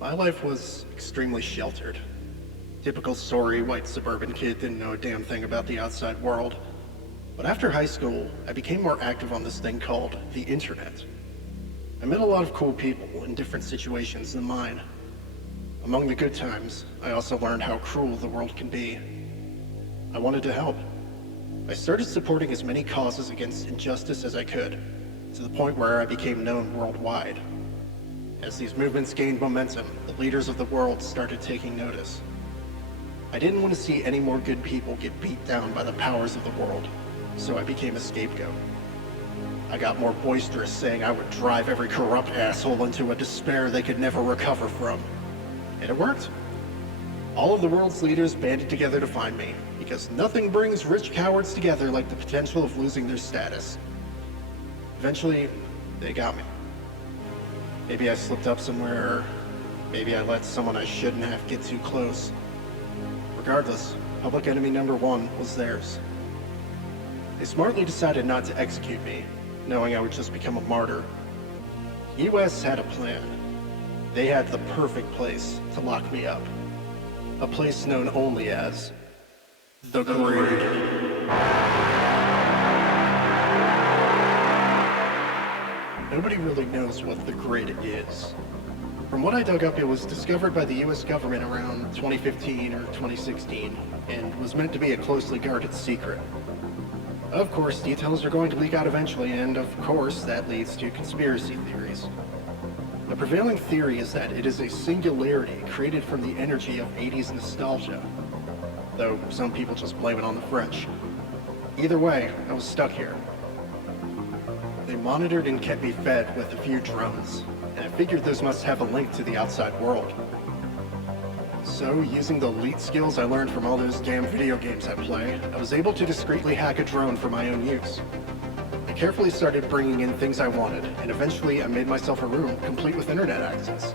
My life was extremely sheltered. Typical sorry white suburban kid, didn't know a damn thing about the outside world. But after high school, I became more active on this thing called the internet. I met a lot of cool people in different situations than mine. Among the good times, I also learned how cruel the world can be. I wanted to help. I started supporting as many causes against injustice as I could, to the point where I became known worldwide. As these movements gained momentum, the leaders of the world started taking notice. I didn't want to see any more good people get beat down by the powers of the world, so I became a scapegoat. I got more boisterous, saying I would drive every corrupt asshole into a despair they could never recover from. And it worked. All of the world's leaders banded together to find me, because nothing brings rich cowards together like the potential of losing their status. Eventually, they got me. Maybe I slipped up somewhere, or maybe I let someone I shouldn't have get too close. Regardless, public enemy number one was theirs. They smartly decided not to execute me, knowing I would just become a martyr. The US had a plan. They had the perfect place to lock me up. A place known only as the Grid. Nobody really knows what the Grid is. From what I dug up, it was discovered by the US government around 2015 or 2016, and was meant to be a closely guarded secret. Of course, details are going to leak out eventually, and of course, that leads to conspiracy theories. The prevailing theory is that it is a singularity created from the energy of 80s nostalgia, though some people just blame it on the French. Either way, I was stuck here. They monitored and kept me fed with a few drones, and I figured those must have a link to the outside world. So, using the elite skills I learned from all those damn video games I play, I was able to discreetly hack a drone for my own use. I carefully started bringing in things I wanted, and eventually I made myself a room complete with internet access.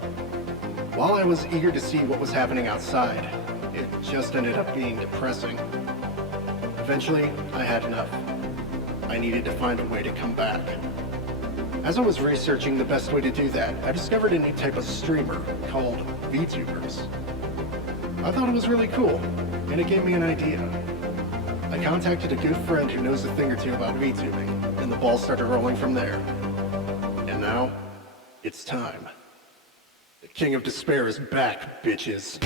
While I was eager to see what was happening outside, it just ended up being depressing. Eventually, I had enough. I needed to find a way to come back. As I was researching the best way to do that, I discovered a new type of streamer called vtubers. I thought it was really cool, and it gave me an idea. I contacted a good friend who knows a thing or two about VTubing, and the ball started rolling from there. And now, it's time. The King of Despair is back, bitches.